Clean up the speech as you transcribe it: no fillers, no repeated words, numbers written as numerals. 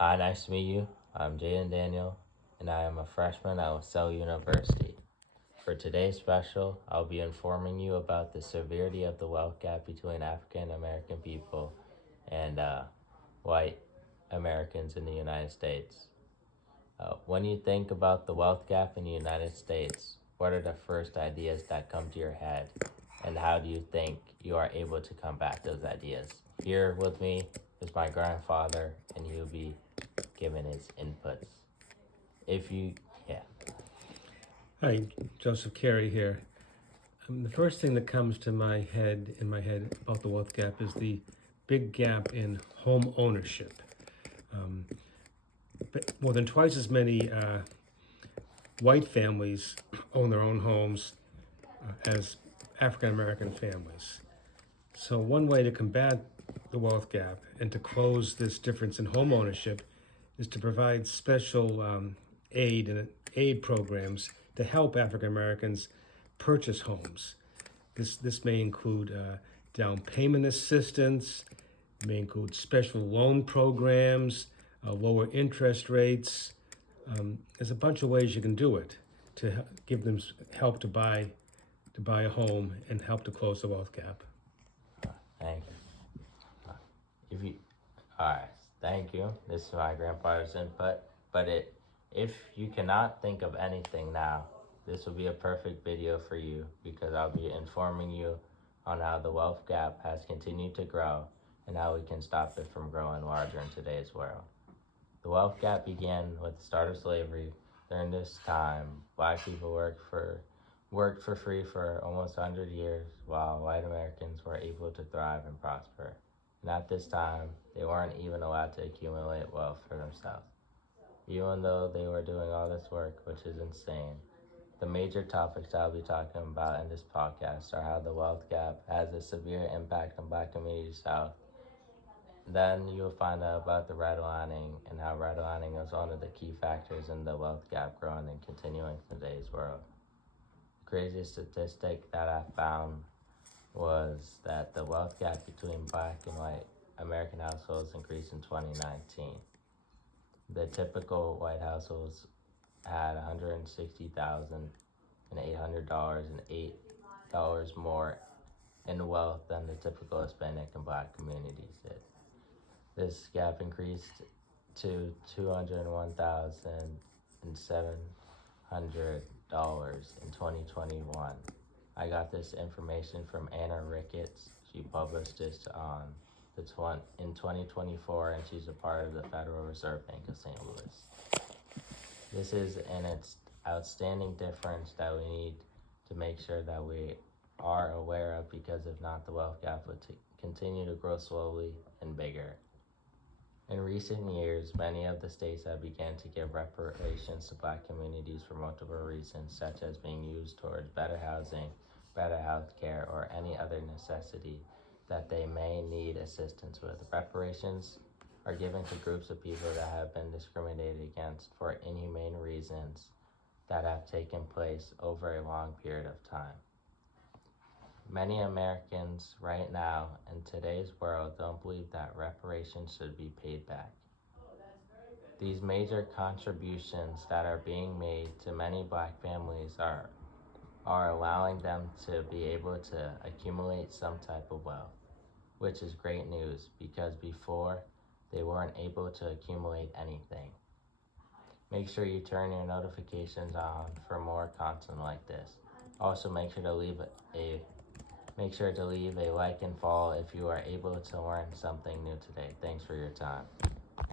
Hi, nice to meet you. I'm Jaden Daniel, and I am a freshman at LaSalle University. For today's special, I'll be informing you about the severity of the wealth gap between African American people and white Americans in the United States. When you think about the wealth gap in the United States, what are the first ideas that come to your head, and how do you think you are able to combat those ideas? Here with me is my grandfather, and he'll be giving his inputs. If you, yeah. Hi, Joseph Carey here. The first thing that comes to in my head about the wealth gap is the big gap in home ownership. But more than twice as many white families own their own homes as African American families. So one way to combat the wealth gap and to close this difference in home ownership is to provide special aid programs to help African Americans purchase homes. This may include down payment assistance, may include special loan programs, lower interest rates. There's a bunch of ways you can do it to give them help to buy a home and help to close the wealth gap. Thank you. If you, all right, thank you. This is my grandfather's input. If you cannot think of anything now, this will be a perfect video for you because I'll be informing you on how the wealth gap has continued to grow and how we can stop it from growing larger in today's world. The wealth gap began with the start of slavery. During this time, black people worked for free for almost 100 years, while white Americans were able to thrive and prosper. And at this time, they weren't even allowed to accumulate wealth for themselves. Even though they were doing all this work, which is insane. The major topics I'll be talking about in this podcast are how the wealth gap has a severe impact on black communities South. Then you'll find out about the redlining and how redlining is one of the key factors in the wealth gap growing and continuing in today's world. The craziest statistic that I found was that the wealth gap between black and white American households increased in 2019. The typical white households had $160,800 and $8 more in wealth than the typical Hispanic and black communities did. This gap increased to $201,700 in 2021. I got this information from Anna Ricketts. She published this in 2024, and she's a part of the Federal Reserve Bank of St. Louis. This is an outstanding difference that we need to make sure that we are aware of, because if not, the wealth gap will continue to grow slowly and bigger. In recent years, many of the states have begun to give reparations to black communities for multiple reasons, such as being used towards better housing, better health care, or any other necessity that they may need assistance with. Reparations are given to groups of people that have been discriminated against for inhumane reasons that have taken place over a long period of time. Many Americans right now in today's world don't believe that reparations should be paid back. These major contributions that are being made to many black families are allowing them to be able to accumulate some type of wealth, which is great news because before they weren't able to accumulate anything. Make sure you turn your notifications on for more content like this. Also, make sure to leave a like and follow if you are able to learn something new today. Thanks for your time.